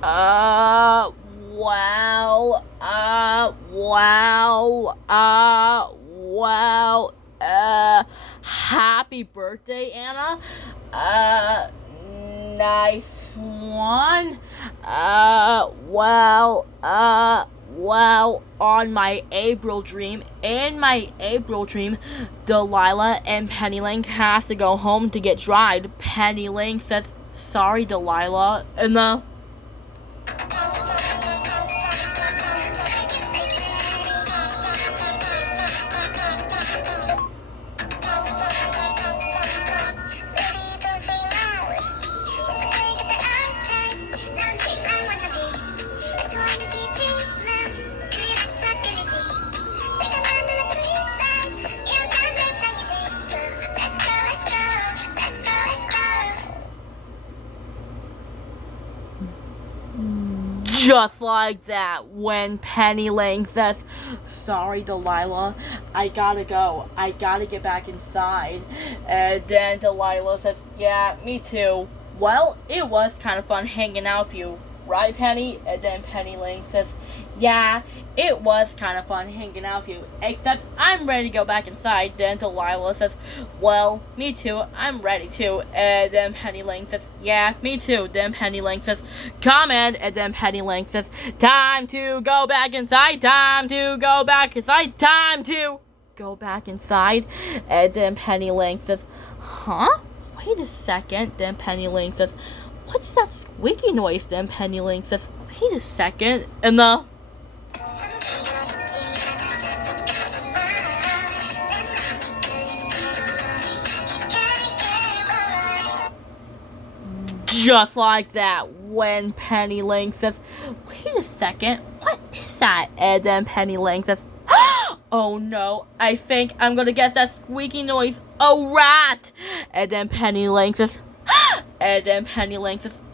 Uh, wow, happy birthday, Anna. Uh, nice one. On my April dream, Delilah and Penny Link has to go home to get dried. Penny Link says, sorry, Delilah, and just like that, when Penny Lane says, sorry, Delilah, I gotta go. I gotta get back inside. And then Delilah says, yeah, me too. Well, it was kind of fun hanging out with you, right, Penny? And then Penny Lane says, yeah, it was kind of fun hanging out with you, except I'm ready to go back inside. Then Delilah says, well, me too, I'm ready too. And then Penny Lane says, yeah, me too. Then Penny Lane says, come in. And then Penny Lane says, time to go back inside, time to go back inside, time to go back inside. And then Penny Lane says, huh? Wait a second. Then Penny Lane says, what's that squeaky noise? Then Penny Lane says, wait a second. And just like that, when Penny Lane says, wait a second, what is that? And then Penny Lane says, oh no, I think I'm gonna guess that squeaky noise, a rat. And then Penny Lane says,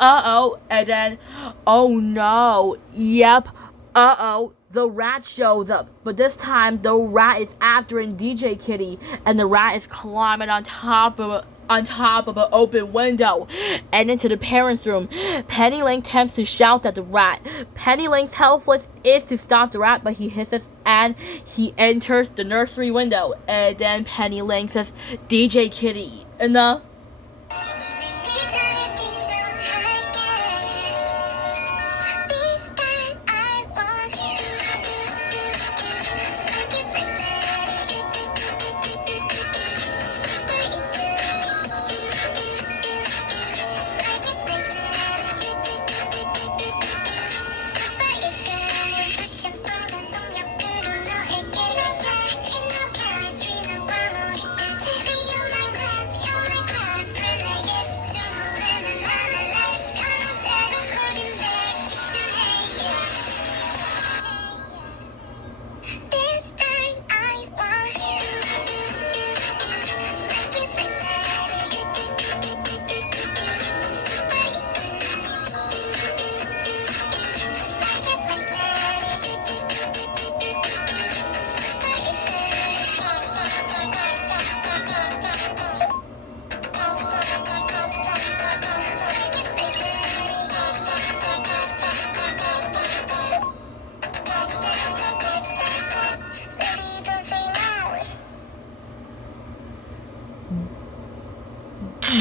uh-oh. And then, oh no, yep, uh-oh, the rat shows up. But this time, the rat is after DJ Kitty, and the rat is climbing on top of an open window and into the parents' room. Penny Lane attempts to shout at the rat. Penny Lane's helpless is to stop the rat, but he hisses and he enters the nursery window. And then Penny Lane says, DJ Kitty. And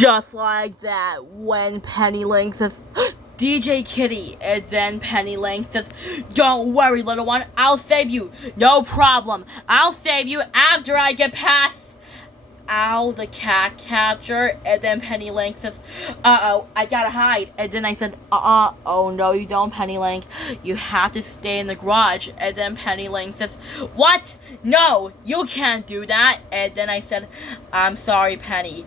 just like that, when Penny Lane says, DJ Kitty. And then Penny Lane says, don't worry, little one, I'll save you. No problem. I'll save you after I get past Owl the cat capture. And then Penny Lane says, uh-oh, I gotta hide. And then I said, oh no you don't, Penny Lane, you have to stay in the garage. And then Penny Lane says, what? No, you can't do that. And then I said, I'm sorry, Penny,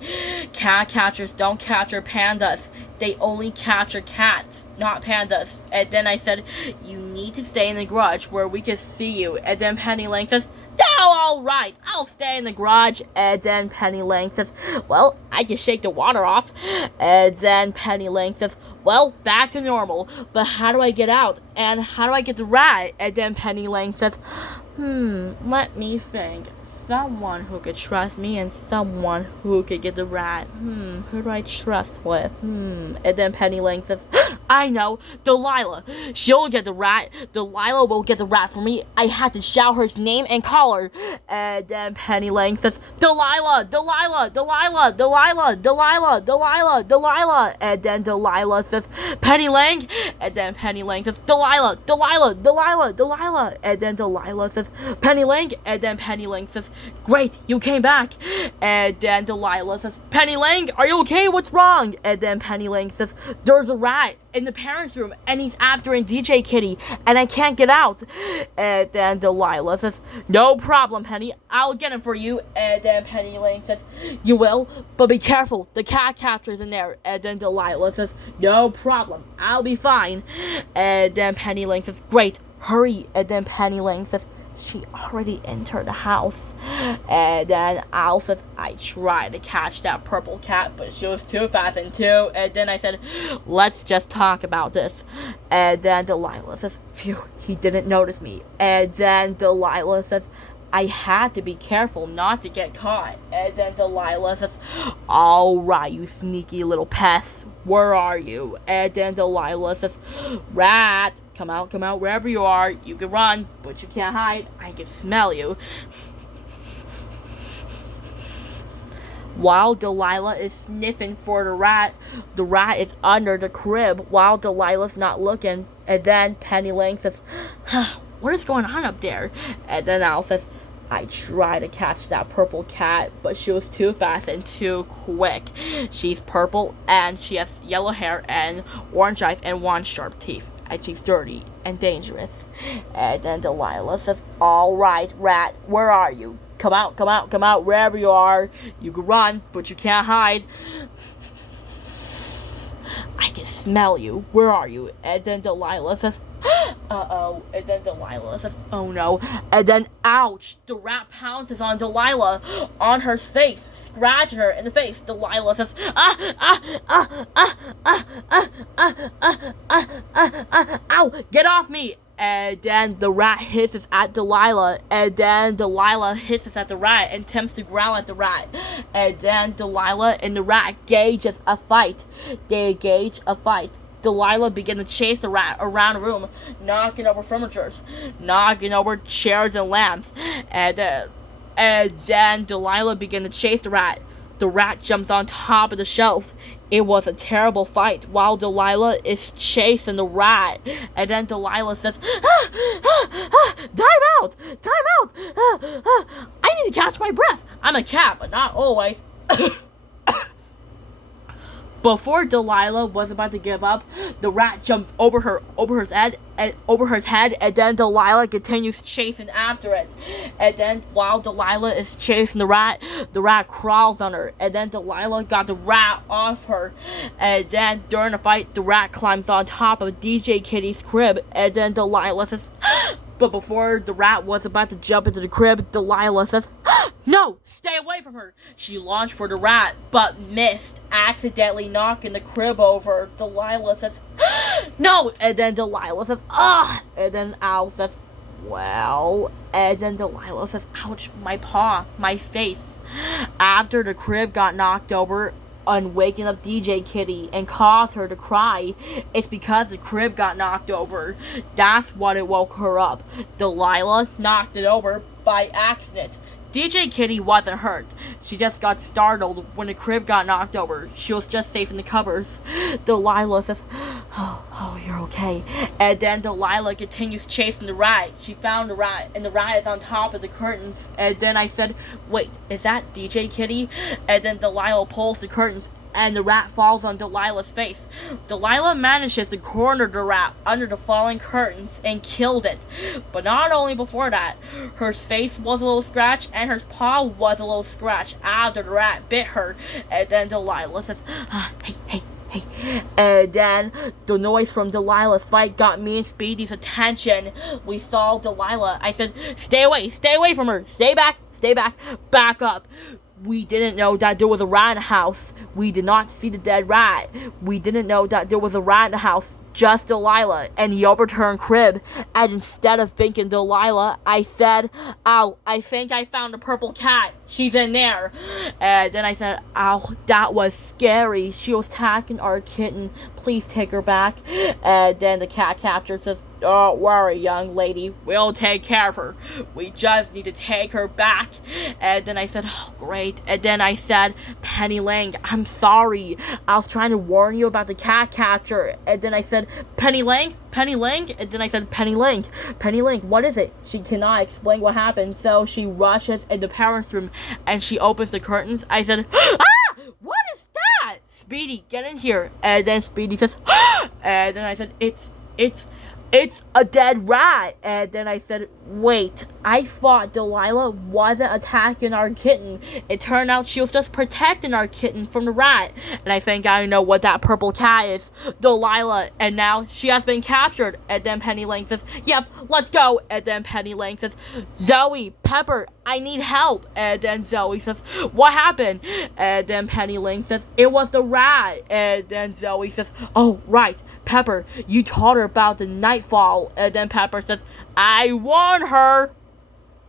cat catchers don't capture pandas, they only capture cats, not pandas. And then I said, you need to stay in the garage where we can see you. And then Penny Lane says, no, alright, I'll stay in the garage. And then Penny Lane says, well, I can shake the water off. And then Penny Lane says, well, back to normal, but how do I get out? And how do I get the rat? And then Penny Lane says, let me think. someone who could trust me and someone who could get the rat. Who do I trust with? And then Penny Lane says, I know, Delilah. She'll get the rat. Delilah will get the rat for me. I had to shout her name and call her. And then Penny Lane says, Delilah, Delilah, Delilah, Delilah, Delilah, Delilah, Delilah. And then Delilah says, Penny Lane. And then Penny Lane says, Delilah, Delilah, Delilah, Delilah. And then Delilah says, Penny Lane. And then Penny Lane says, great, you came back. And then Delilah says, Penny Lane, are you okay? What's wrong? And then Penny Lane says, there's a rat in the parents' room, and he's after DJ Kitty, and I can't get out. And then Delilah says, no problem, Penny, I'll get him for you. And then Penny Lane says, you will, but be careful, the cat captor's in there. And then Delilah says, no problem, I'll be fine. And then Penny Lane says, great, hurry. And then Penny Lane says, she already entered the house. And then Al says, I tried to catch that purple cat, but she was too fast and too. And then I said, let's just talk about this. And then Delilah says, phew, he didn't notice me. And then Delilah says, I had to be careful not to get caught. And then Delilah says, alright, you sneaky little pest, where are you? And then Delilah says, rat, come out, wherever you are. You can run, but you can't hide. I can smell you. While Delilah is sniffing for the rat is under the crib while Delilah's not looking. And then Penny Lane says, what is going on up there? And then Al says, I tried to catch that purple cat, but she was too fast and too quick. She's purple, and she has yellow hair and orange eyes and one sharp teeth. And she's dirty and dangerous. And then Delilah says, alright, rat, where are you? Come out, wherever you are. You can run, but you can't hide. I can smell you. Where are you? And then Delilah says, uh-oh. And then Delilah says, oh no. And then, ouch, the rat pounces on Delilah, on her face, scratching her in the face. Delilah says, ow, get off me. And then the rat hisses at Delilah, and then Delilah hisses at the rat and attempts to growl at the rat. And then Delilah and the rat gauges a fight. They gauge a fight. Delilah began to chase the rat around the room, knocking over furniture, knocking over chairs and lamps. And then Delilah began to chase the rat. The rat jumps on top of the shelf. It was a terrible fight while Delilah is chasing the rat. And then Delilah says, time out! I need to catch my breath. I'm a cat, but not always. Before Delilah was about to give up, the rat jumps over her head, and then Delilah continues chasing after it. And then while Delilah is chasing the rat crawls on her, and then Delilah got the rat off her. And then during the fight, the rat climbs on top of DJ Kitty's crib, and then Delilah says, but before the rat was about to jump into the crib, Delilah says, no, stay away from her. She launched for the rat, but missed, accidentally knocking the crib over. Delilah says, no, and then Delilah says, and then Al says, well, and then Delilah says, ouch, my paw, my face. After the crib got knocked over, on waking up DJ Kitty and caused her to cry, it's because the crib got knocked over. That's what it woke her up. Delilah knocked it over by accident. DJ Kitty wasn't hurt. She just got startled when the crib got knocked over. She was just safe in the cupboards. Delilah says, oh, you're okay. And then Delilah continues chasing the rat. She found the rat, and the rat is on top of the curtains. And then I said, wait, is that DJ Kitty? And then Delilah pulls the curtains, and the rat falls on Delilah's face. Delilah manages to corner the rat under the falling curtains and killed it. But not only before that, her face was a little scratched and her paw was a little scratched after the rat bit her. And then Delilah says, hey. And then the noise from Delilah's fight got me and Speedy's attention. We saw Delilah. I said, stay away from her. Stay back, back up. We didn't know that there was a rat in the house. We did not see the dead rat. We didn't know that there was a rat in the house. just Delilah, and he overturned Crib, and instead of thinking Delilah, I said, ow, I think I found a purple cat. She's in there. And then I said, ow, that was scary. She was attacking our kitten. Please take her back. And then the cat captor says, don't worry, young lady. We'll take care of her. We just need to take her back. And then I said, oh, great. And then I said, Penny Lang, I'm sorry. I was trying to warn you about the cat capture. And then I said, Penny Lang? Penny Lang? And then I said, Penny Lang. Penny Lang, what is it? She cannot explain what happened. So she rushes in the parents' room and she opens the curtains. I said, ah! What is that? Speedy, get in here. And then Speedy says, and then I said, it's a dead rat. And then I said, wait, I thought Delilah wasn't attacking our kitten. It turned out she was just protecting our kitten from the rat. And I think I know what that purple cat is. Delilah. And now she has been captured. And then Penny Lang says, yep, let's go. And then Penny Lang says, Zoe, Pepper, I need help. And then Zoe says, what happened? And then Penny Lang says, it was the rat. And then Zoe says, oh, right, Pepper, you told her about the nightfall. And then Pepper says, I warned her.